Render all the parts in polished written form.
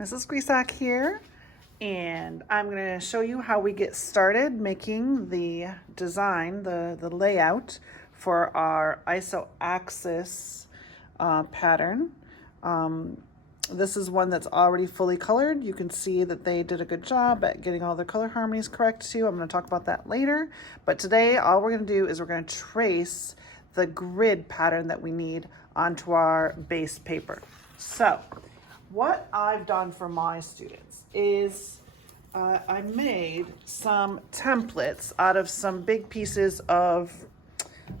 Mrs. Grisak here, and I'm going to show you how we get started making the design, the layout for our IsoAxis pattern. This is one that's already fully colored. You can see that they did a good job at getting all their color harmonies correct too. I'm going to talk about that later. But today all we're going to do is we're going to trace the grid pattern that we need onto our base paper. So what I've done for my students is I made some templates out of some big pieces of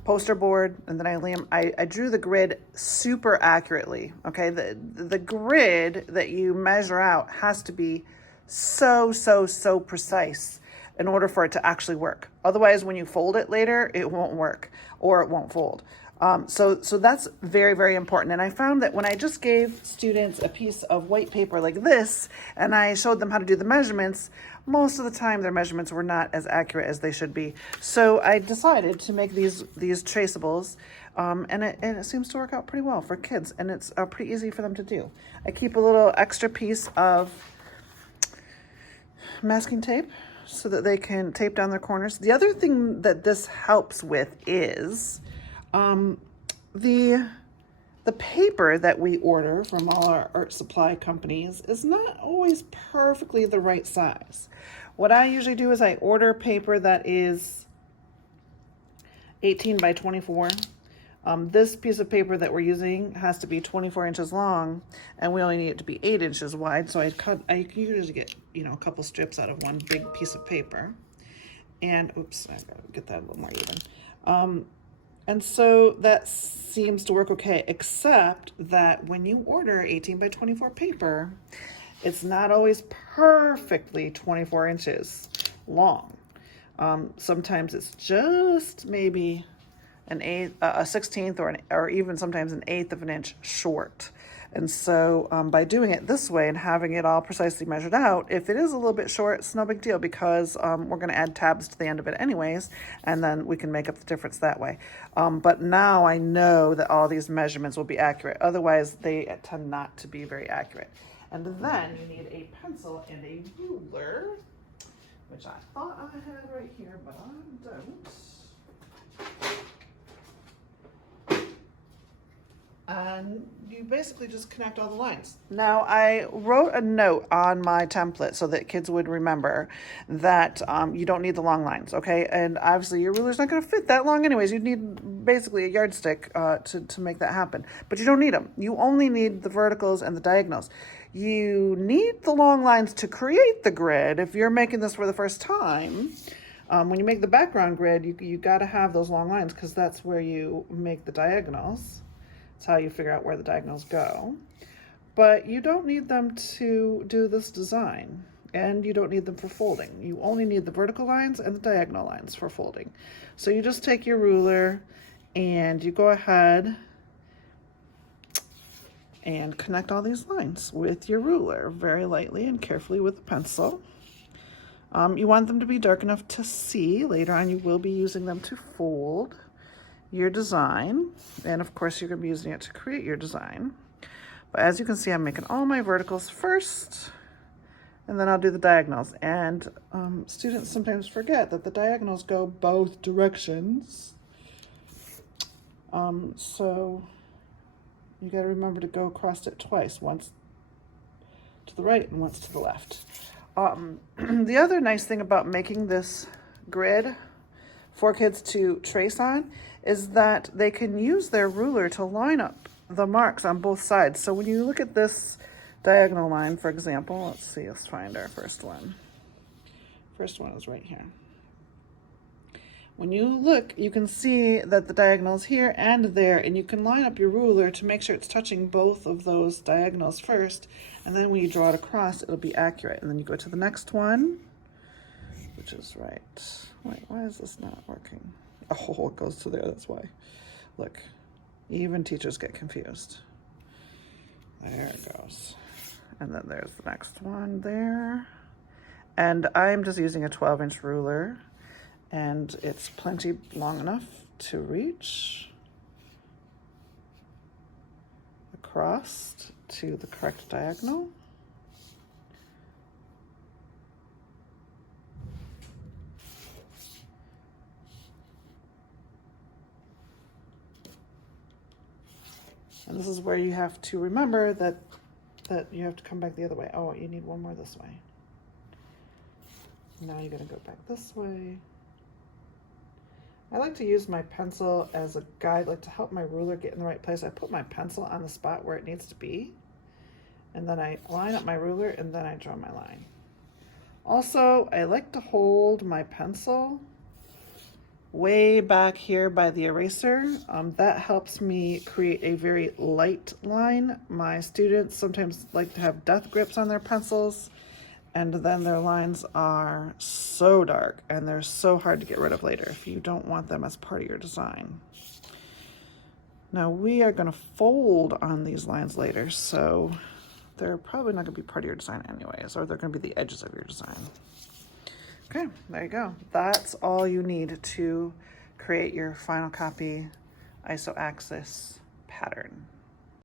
poster board, and then I drew the grid super accurately. Okay, the grid that you measure out has to be so precise in order for it to actually work. Otherwise, when you fold it later, it won't work or it won't fold. So that's very important. And I found that when I just gave students a piece of white paper like this, and I showed them how to do the measurements, most of the time their measurements were not as accurate as they should be. So I decided to make these traceables, and it seems to work out pretty well for kids, and it's pretty easy for them to do. I keep a little extra piece of masking tape so that they can tape down their corners. The other thing that this helps with is the paper that we order from all our art supply companies is not always perfectly the right size. What I usually do is I order paper that is 18 by 24. This piece of paper that we're using has to be 24 inches long, and we only need it to be 8 inches wide. So I usually get, a couple strips out of one big piece of paper. And oops, I gotta get that a little more even. And so that seems to work okay, except that when you order 18 by 24 paper, it's not always perfectly 24 inches long. Sometimes it's just maybe a 16th or even sometimes an 1/8 of an inch short. And so by doing it this way and having it all precisely measured out, if it is a little bit short, it's no big deal, because we're going to add tabs to the end of it anyways, and then we can make up the difference that way. But now I know that all these measurements will be accurate. Otherwise, they tend not to be very accurate. And then you need a pencil and a ruler, which I thought I had right here, but I don't. And you basically just connect all the lines. Now, I wrote a note on my template so that kids would remember that you don't need the long lines, okay? And obviously your ruler's not gonna fit that long anyways. You'd need basically a yardstick to make that happen. But you don't need them. You only need the verticals and the diagonals. You need the long lines to create the grid. If you're making this for the first time, when you make the background grid, you gotta have those long lines, because that's where you make the diagonals. It's how you figure out where the diagonals go. But you don't need them to do this design, and you don't need them for folding. You only need the vertical lines and the diagonal lines for folding. So you just take your ruler and you go ahead and connect all these lines with your ruler very lightly and carefully with a pencil. You want them to be dark enough to see. Later on you will be using them to fold your design, and of course you're going to be using it to create your design. But as you can see, I'm making all my verticals first, and then I'll do the diagonals. And students sometimes forget that the diagonals go both directions, so you got to remember to go across it twice, once to the right and once to the left. The other nice thing about making this grid for kids to trace on is that they can use their ruler to line up the marks on both sides. So when you look at this diagonal line, for example, let's find our first one. First one is right here. When you look, you can see that the diagonal is here and there, and you can line up your ruler to make sure it's touching both of those diagonals first, and then when you draw it across, it'll be accurate. And then you go to the next one, which is right. Wait, why is this not working? Oh, it goes to there, that's why. Look, even teachers get confused. There it goes. And then there's the next one there. And I'm just using a 12-inch ruler, and it's plenty long enough to reach across to the correct diagonal. And this is where you have to remember that you have to come back the other way. Oh, you need one more this way. Now you're gonna go back this way. I like to use my pencil as a guide, like to help my ruler get in the right place. I put my pencil on the spot where it needs to be, and then I line up my ruler, and then I draw my line. Also, I like to hold my pencil way back here by the eraser. That helps me create a very light line. My students sometimes like to have death grips on their pencils, and then their lines are so dark and they're so hard to get rid of later if you don't want them as part of your design. Now we are going to fold on these lines later, so they're probably not going to be part of your design anyways, or they're going to be the edges of your design. Okay, there you go. That's all you need to create your final copy IsoAxis pattern.